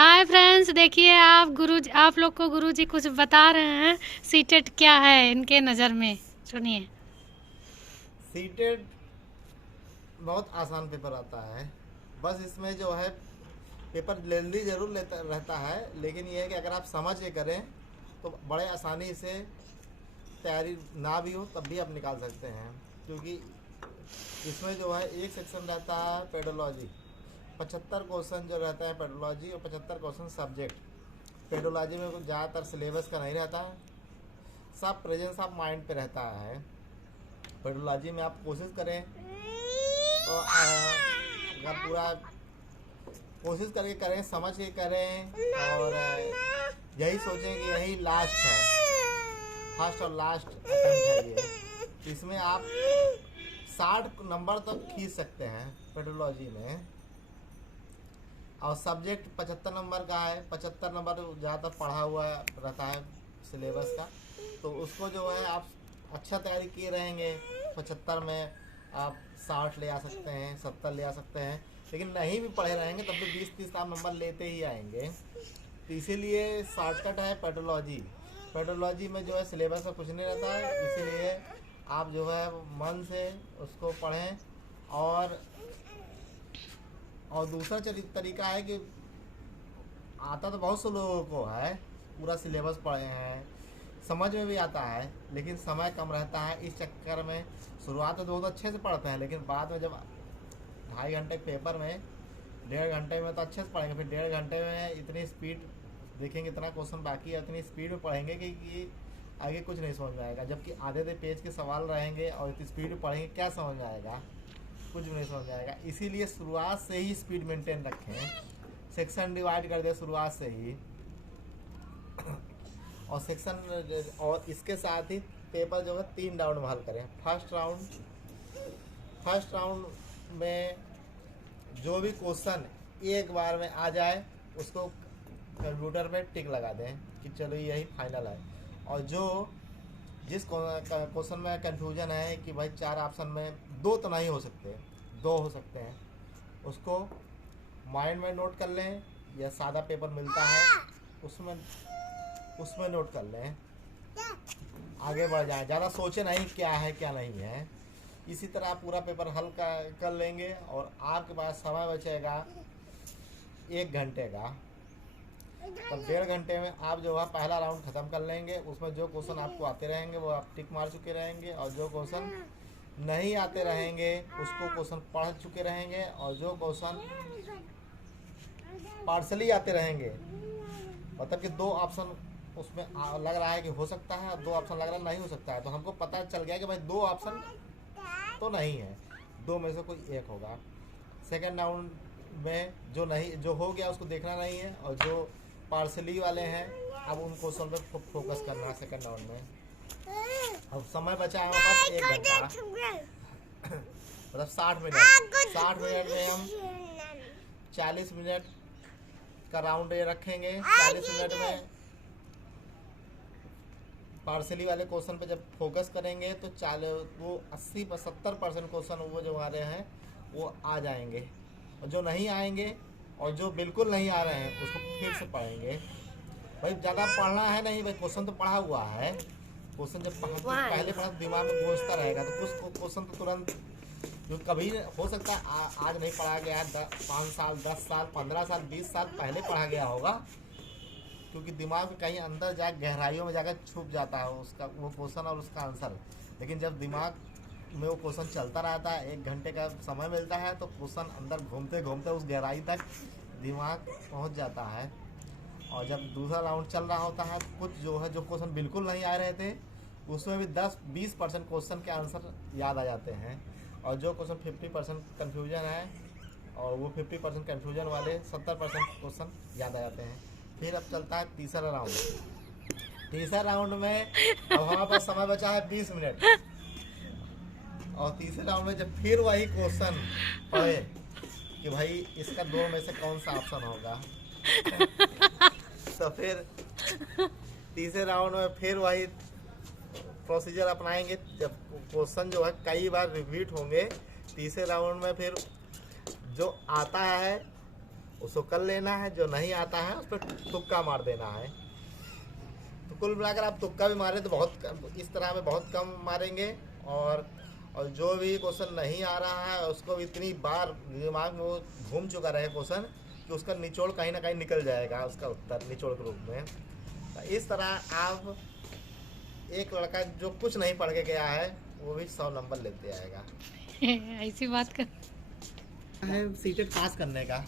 Hi friends, देखिए आप लोग को गुरुजी कुछ बता रहे हैं। सीटेट क्या है इनके नज़र में, सुनिए। सीटेड बहुत आसान पेपर आता है। बस इसमें जो है पेपर जल्दी जरूर लेता रहता है, लेकिन यह है कि अगर आप समझ के करें तो बड़े आसानी से तैयारी ना भी हो तब भी आप निकाल सकते हैं। क्योंकि इसमें जो है एक सेक्शन रहता है पेडोलॉजी, 75 क्वेश्चन जो रहता है पेडोलॉजी, और 75 क्वेश्चन सब्जेक्ट। पेडोलॉजी में कुछ ज़्यादातर सिलेबस का नहीं रहता है, सब प्रेजेंस ऑफ माइंड पे रहता है। पेडोलॉजी में आप कोशिश करें तो अगर पूरा कोशिश करके करें, समझ के करें, और यही सोचें कि यही लास्ट है, फर्स्ट और लास्ट अटेम्प्ट है ये। इसमें आप 60 नंबर तक खींच सकते हैं पेडोलॉजी में। और सब्जेक्ट 75 नंबर का है, 75 नंबर ज़्यादातर पढ़ा हुआ रहता है सिलेबस का, तो उसको जो है आप अच्छा तैयारी किए रहेंगे 75 में आप 60 ले आ सकते हैं, 70 ले आ सकते हैं। लेकिन नहीं भी पढ़े रहेंगे तब भी 20-30 आप नंबर लेते ही आएंगे। तो इसीलिए शॉर्टकट है पेडोलॉजी। पेडोलॉजी में जो है सिलेबस का कुछ नहीं रहता है, इसीलिए आप जो है मन से उसको पढ़ें। और दूसरा तरीका है कि आता तो बहुत से लोगों को है, पूरा सिलेबस पढ़े हैं, समझ में भी आता है, लेकिन समय कम रहता है। इस चक्कर में शुरुआत में बहुत अच्छे से पढ़ते हैं, लेकिन बाद में जब 2.5 घंटे पेपर में, 1.5 घंटे में तो अच्छे से पढ़ेंगे, फिर 1.5 घंटे में इतनी स्पीड देखेंगे, इतना क्वेश्चन बाकी है, इतनी स्पीड में पढ़ेंगे कि आगे कुछ नहीं समझ में आएगा। जबकि आधे पेज के सवाल रहेंगे और इतनी स्पीड में पढ़ेंगे, क्या समझ में आएगा? कुछ भी नहीं समझ में आएगा। इसीलिए शुरुआत से ही स्पीड मेंटेन रखें, सेक्शन डिवाइड कर दे शुरुआत से ही, और सेक्शन, और इसके साथ ही पेपर जो है 3 राउंड में हल करें। फर्स्ट राउंड में जो भी क्वेश्चन एक बार में आ जाए उसको कंप्यूटर में टिक लगा दें कि चलो यही फाइनल है। और जिस क्वेश्चन में कंफ्यूजन है कि भाई 4 ऑप्शन में 2 तो नहीं हो सकते, 2 हो सकते हैं, उसको माइंड में नोट कर लें, या सादा पेपर मिलता है उसमें नोट कर लें, आगे बढ़ जाए, ज़्यादा सोचे नहीं क्या है क्या नहीं है। इसी तरह आप पूरा पेपर हल कर लेंगे और आपके पास समय बचेगा 1 घंटे का। तब 1.5 घंटे में आप जो है पहला राउंड ख़त्म कर लेंगे। उसमें जो क्वेश्चन आपको आते रहेंगे वो आप टिक मार चुके रहेंगे, और जो क्वेश्चन नहीं आते रहेंगे उसको क्वेश्चन पढ़ चुके रहेंगे, और जो क्वेश्चन पार्सली आते रहेंगे, मतलब कि 2 ऑप्शन उसमें लग रहा है कि हो सकता है, और 2 ऑप्शन लग रहा है नहीं हो सकता है, तो हमको पता चल गया कि भाई 2 ऑप्शन तो नहीं है, 2 में से कोई एक होगा। सेकेंड राउंड में जो हो गया उसको देखना नहीं है, और जो पार्सली वाले हैं अब उन क्वेश्चन पे फोकस करना है सेकेंड राउंड में। अब समय बचा है हमारे पास 1 घंटा, मतलब 60 मिनट में हम 40 मिनट का राउंड ये रखेंगे। 40 मिनट में पार्सली वाले क्वेश्चन पे जब फोकस करेंगे तो वो 80-70% क्वेश्चन वो जो आ रहे हैं वो आ जाएंगे, और जो नहीं आएंगे और जो बिल्कुल नहीं आ रहे हैं उसको फिर से पढ़ेंगे। भाई ज़्यादा पढ़ना है नहीं, भाई क्वेश्चन तो पढ़ा हुआ है, क्वेश्चन जब पहले पढ़ा दिमाग में घुसता रहेगा, तो कुछ क्वेश्चन तो तुरंत, जो कभी हो सकता है आज नहीं पढ़ा गया, 5 साल 10 साल 15 साल 20 साल पहले पढ़ा गया होगा, क्योंकि दिमाग में कहीं अंदर जा गहराइयों में जाकर छुप जाता है उसका वो क्वेश्चन और उसका आंसर। लेकिन जब दिमाग में वो क्वेश्चन चलता रहता है, 1 घंटे का समय मिलता है, तो क्वेश्चन अंदर घूमते घूमते उस गहराई तक दिमाग पहुंच जाता है। और जब दूसरा राउंड चल रहा होता है, कुछ जो क्वेश्चन बिल्कुल नहीं आ रहे थे उसमें भी 10-20% क्वेश्चन के आंसर याद आ जाते हैं, और जो क्वेश्चन 50% कन्फ्यूजन है और वो 50% कन्फ्यूजन वाले 70% क्वेश्चन याद आ जाते हैं। फिर अब चलता है तीसरा राउंड में अब हमारे पास समय बचा है 20 मिनट, और तीसरे राउंड में जब फिर वही क्वेश्चन पढ़े कि भाई इसका 2 में से कौन सा ऑप्शन होगा, तो फिर तीसरे राउंड में फिर वही प्रोसीजर अपनाएंगे। जब क्वेश्चन जो है कई बार रिपीट होंगे, तीसरे राउंड में फिर जो आता है उसको कर लेना है, जो नहीं आता है उस पर तुक्का मार देना है। तो कुल मिलाकर आप तुक्का भी मारे तो बहुत इस तरह में बहुत कम मारेंगे, और जो भी क्वेश्चन नहीं आ रहा है उसको इतनी बार दिमाग में वो घूम चुका रहे क्वेश्चन कि उसका निचोड़ कहीं ना कहीं निकल जाएगा, उसका उत्तर निचोड़ के रूप में। तो इस तरह आप एक लड़का जो कुछ नहीं पढ़ के गया है वो भी 100 नंबर लेते आएगा। ऐसी बात कर है सीटेट पास करने का